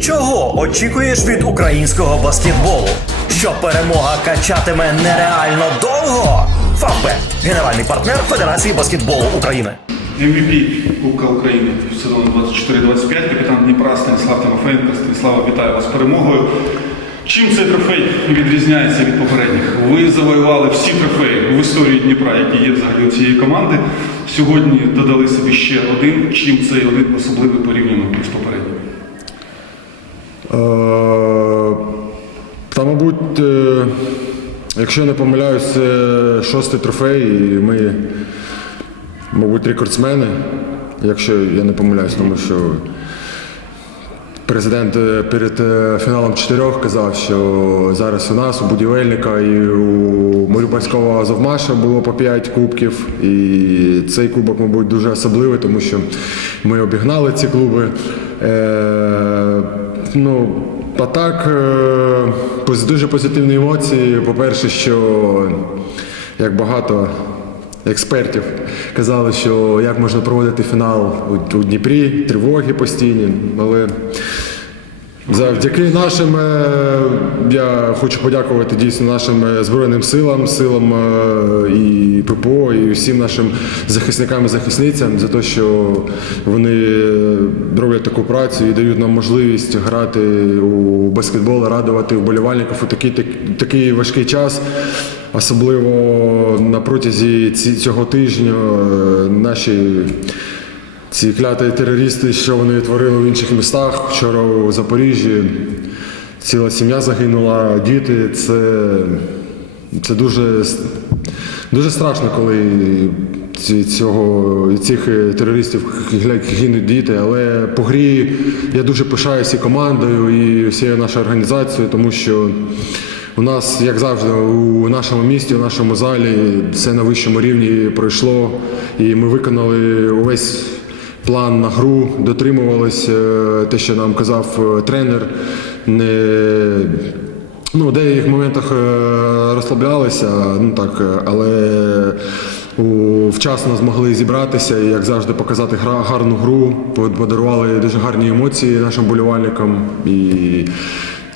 Чого очікуєш від українського баскетболу? Що перемога качатиме нереально довго? Фавбет – генеральний партнер Федерації баскетболу України. MVP Кубка України сезону 24-25, капітан Дніпра Станіслав Тимофеєнко. Станіслава, вітаю вас з перемогою. Чим цей трофей відрізняється від попередніх? Ви завоювали всі трофеї в історії Дніпра, які є взагалі у цієї команди. Сьогодні додали собі ще один. Чим цей один особливий порівняно з попереднім? Е, Та, мабуть, е, якщо я не помиляюсь, це шостий трофей, і ми, мабуть, рекордсмени, якщо я не помиляюсь, тому що президент е, перед е, фіналом чотирьох казав, що зараз у нас, у будівельника і у Маріупольського Азовмаша було по 5 кубків. І цей кубок, мабуть, дуже особливий, тому що ми обігнали ці клуби. Ну, а так, е, дуже позитивні емоції. По-перше, що як багато експертів казали, що як можна проводити фінал у Дніпрі, тривоги постійні. Але завдяки нашим, е, я хочу подякувати дійсно нашим е, Збройним силам, силам е, і ППО, і всім нашим захисникам і захисницям за те, що вони роблять таку працю і дають нам можливість грати у баскетбол, радувати вболівальників у такий, так- такий важкий час. Особливо на протязі цього тижня наші ці кляті терористи, що вони творили в інших містах. Вчора у Запоріжжі ціла сім'я загинула, діти. Це, це дуже, дуже страшно, коли ці, цього, цих терористів гинуть діти. Але по грі я дуже пишаюся командою, і всією нашою організацією, тому що у нас, як завжди, у нашому місті, у нашому залі все на вищому рівні пройшло, і ми виконали увесь план на гру, дотримувались е, те, що нам казав е, тренер. Не Ну, в деяких моментах е, розслаблялися, ну так, але вчасно змогли зібратися і, як завжди, показати гарну гру, подарували дуже гарні емоції нашим болівальникам. І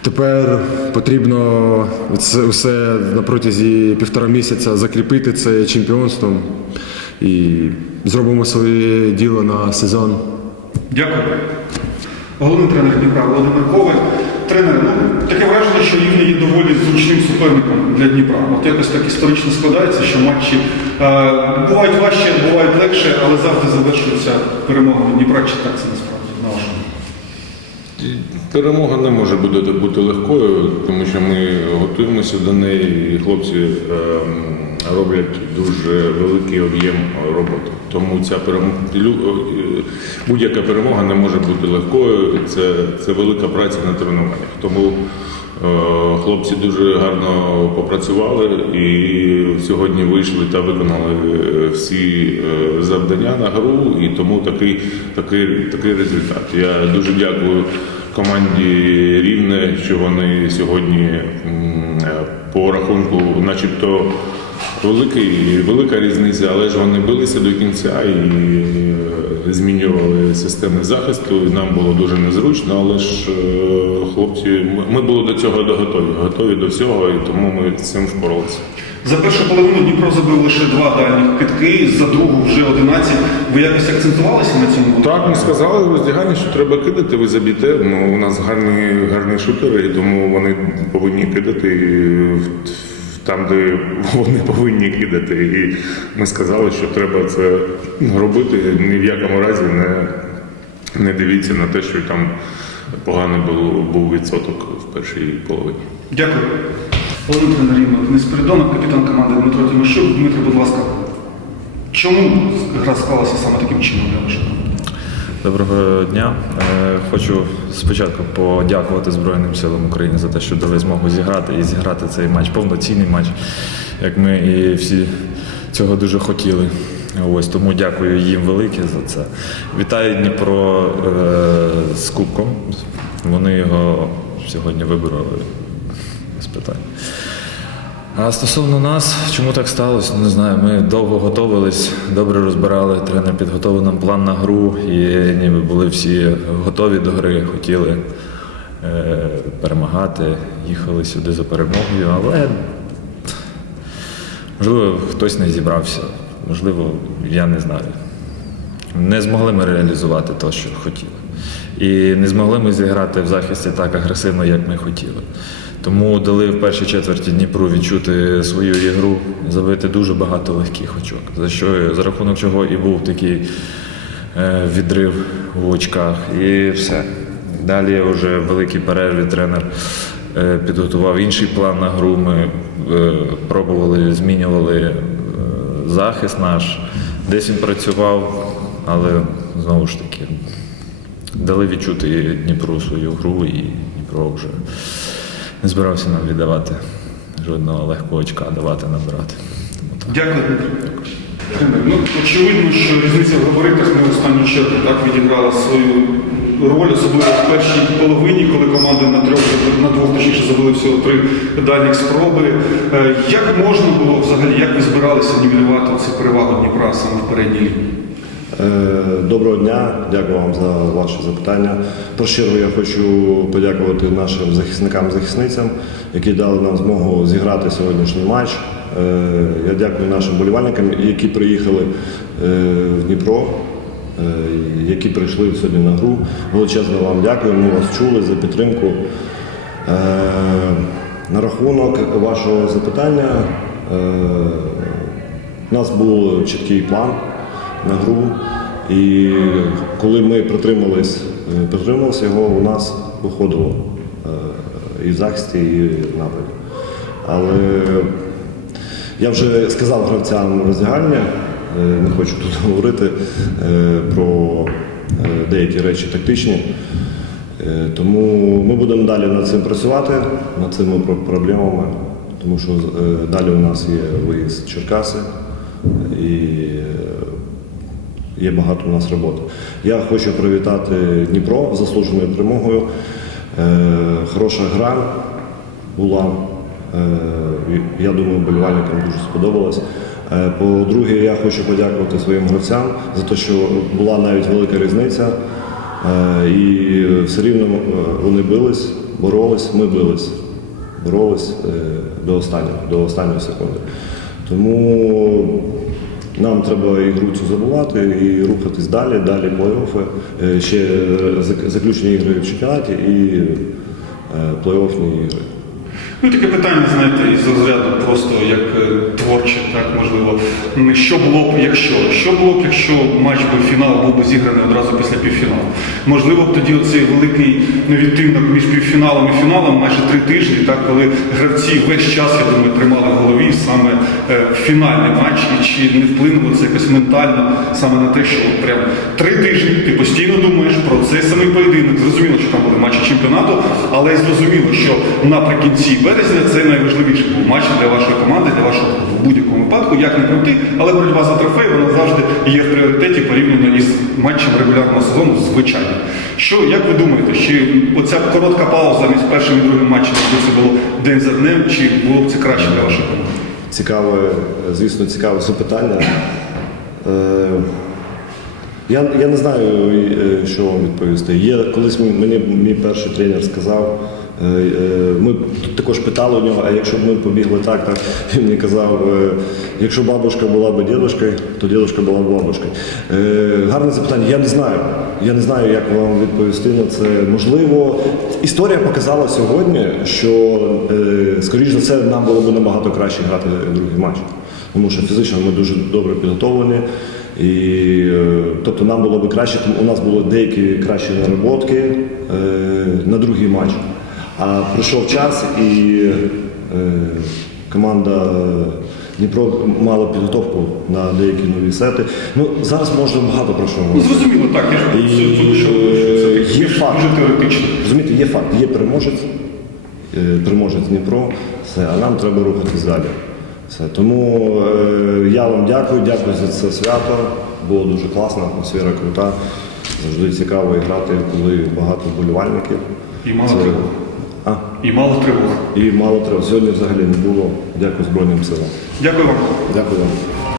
тепер потрібно це все на протязі півтора місяця закріпити це чемпіонством і зробимо своє діло на сезон. Дякую. Головний тренер Дніпра Володимир Коваль. Тренер, ну таке враження, що Рівне є доволі зручним суперником для Дніпра. От якось так історично складається, що матчі е, бувають важче, бувають легше, але завжди завершуються перемогами Дніпра. Чи так це насправді на вашому? Перемога не може бути, бути легкою, тому що ми готуємося до неї, і хлопці ем, роблять дуже великий об'єм роботи. Тому ця перемога будь-яка перемога не може бути легкою. Це, це велика праця на тренуваннях. Тому е, хлопці дуже гарно попрацювали і сьогодні вийшли та виконали е, всі е, завдання на гру, і тому такий, такий, такий результат. Я дуже дякую команді Рівне, що вони сьогодні е, по рахунку, начебто, великий, велика різниця, але ж вони билися до кінця і е, змінювали системи захисту. І нам було дуже незручно, але ж е, хлопці, ми- були до цього готові, готові до всього, і тому ми з цим впоралися. За першу половину Дніпро забив лише два дальніх китки, за другу вже 11. Ви якось акцентувалися на цьому? Так, ми сказали в роздяганні, що треба кидати, ви заб'єте. Ну, у нас гарні, гарні шутери, і тому вони повинні кидати в- там, де вони повинні кидати. І ми сказали, що треба це робити. Ні в якому разі не, не дивіться на те, що там поганий був, був відсоток в першій половині. Дякую. Тренер Рівного Денис Передонов, капітан команди Дмитро Тимошук. Дмитро, будь ласка, чому гра склалася саме таким чином для вашого? Доброго дня. Е, Хочу спочатку подякувати Збройним силам України за те, що дали змогу зіграти і зіграти цей матч, повноцінний матч, як ми і всі цього дуже хотіли. Ось тому дякую їм велике за це. Вітаю Дніпро е, з Кубком. Вони його сьогодні вибороли без питань. А стосовно нас, чому так сталося, не знаю. Ми довго готувались, добре розбирали. Тренер підготовив нам план на гру, і ніби були всі готові до гри, хотіли. е, перемагати, їхали сюди за перемогою, але можливо хтось не зібрався, можливо, я не знаю. Не змогли ми реалізувати те, що хотіли. І не змогли ми зіграти в захисті так агресивно, як ми хотіли. Тому дали в першій четверті Дніпру відчути свою ігру, забити дуже багато легких очок, за що за рахунок чого і був такий е, відрив в очках. І все. Далі вже в великій перерві тренер е, підготував інший план на гру. Ми е, пробували, змінювали захист наш. Десь він працював, але знову ж таки дали відчути і Дніпру свою гру, і Дніпро вже не збирався нам віддавати жодного легкого очка, давати набирати. Дякую, Дмитро. Ну, очевидно, що різниця в габаритах не в останню чергу так відіграла свою роль, особливо в першій половині, коли команди на трьох на двох точніше забили всього три дальніх спроби. Е, Як можна було взагалі, як ви збиралися нівелювати цю перевагу Дніпра саме в передній лінії? Е, Доброго дня, дякую вам за ваше запитання. Про щиро я хочу подякувати нашим захисникам захисницям, які дали нам змогу зіграти сьогоднішній матч. Е, Я дякую нашим болівальникам, які приїхали е, в Дніпро, які прийшли сьогодні на гру. Величезно вам дякую. Ми вас чули за підтримку. На рахунок вашого запитання. у нас був чіткий план на гру, і коли ми притримались, е, притрималися його, у нас виходило е, і в захисті, і в нападі. Але я вже сказав гравцям роздягальня, е, не хочу тут говорити про деякі речі тактичні. Тому ми будемо далі над цим працювати, над цими проблемами, тому що далі у нас є виїзд Черкаси і є багато у нас роботи. Я хочу привітати Дніпро заслуженою перемогою. Е, Хороша гра була. Е, Я думаю, болівальникам дуже сподобалось. Е, По-друге, я хочу подякувати своїм гравцям за те, що була навіть велика різниця. І все рівно вони бились, боролись, ми бились. Боролись до останнього, до останньої секунди. Тому нам треба ігру цю забувати і рухатись далі, далі плей-оффи, Е, ще заключені заключні ігри в чемпіонаті і е, плей-оффні ігри. Ну, таке питання, знаєте, із розряду просто як е, творче, так можливо. Що було б, якщо? Що було б, якщо матч би фінал був би зіграний одразу після півфіналу? Можливо б тоді оцей великий ну, відтинок між півфіналом і фіналом, майже три тижні, так, коли гравці весь час, я думаю, тримали в голові саме е, фінальний матч, і чи не вплинуло це якось ментально саме на те, що прям три тижні ти постійно думаєш про цей самий поєдинок. Зрозуміло, що там були матчі чемпіонату, але зрозуміло, що наприкінці березня це найважливіший був матч для вашої команди, для вашого в будь-якому випадку, як не крути, але боротьба за трофей вона завжди є в пріоритеті порівняно із матчем регулярного сезону, звичайно. Що, як ви думаєте, чи оця коротка пауза між першим і другим матчем, якби це було день за днем, чи було б це краще для вашої команди? Цікаве, звісно, цікаве запитання. Е, Я, я не знаю, е, що вам відповісти. Є, колись мені- мій перший тренер сказав, ми також питали у нього, а якщо б ми побігли так, так він мені казав, е, якщо бабушка була б дідушкою, то дідушка була б бабушкою. Е, Гарне запитання, я не знаю. Я не знаю, як вам відповісти на це. Можливо, історія показала сьогодні, що, е, скоріш за все, нам було б набагато краще грати другий матч. Тому що фізично ми дуже добре підготовлені. І, е, тобто нам було б краще, у нас були деякі кращі наработки е, на другий матч. А прийшов час і е, команда Дніпро мала підготовку на деякі нові сети. Ну, зараз можна багато про що Ну, зрозуміло, так, я І, що е, це є факт. дуже теоретично. Розумієте, є факт, є переможець, е, переможець Дніпро, все, а нам треба рухатись далі. Все. Тому е, я вам дякую, дякую за це свято. Було дуже класно, атмосфера крута. Завжди цікаво грати, коли багато вболівальників. І мало Це- І мало тривог. і мало треба. Сьогодні взагалі не було. Дякую Збройним силам. Дякую вам. Дякую вам.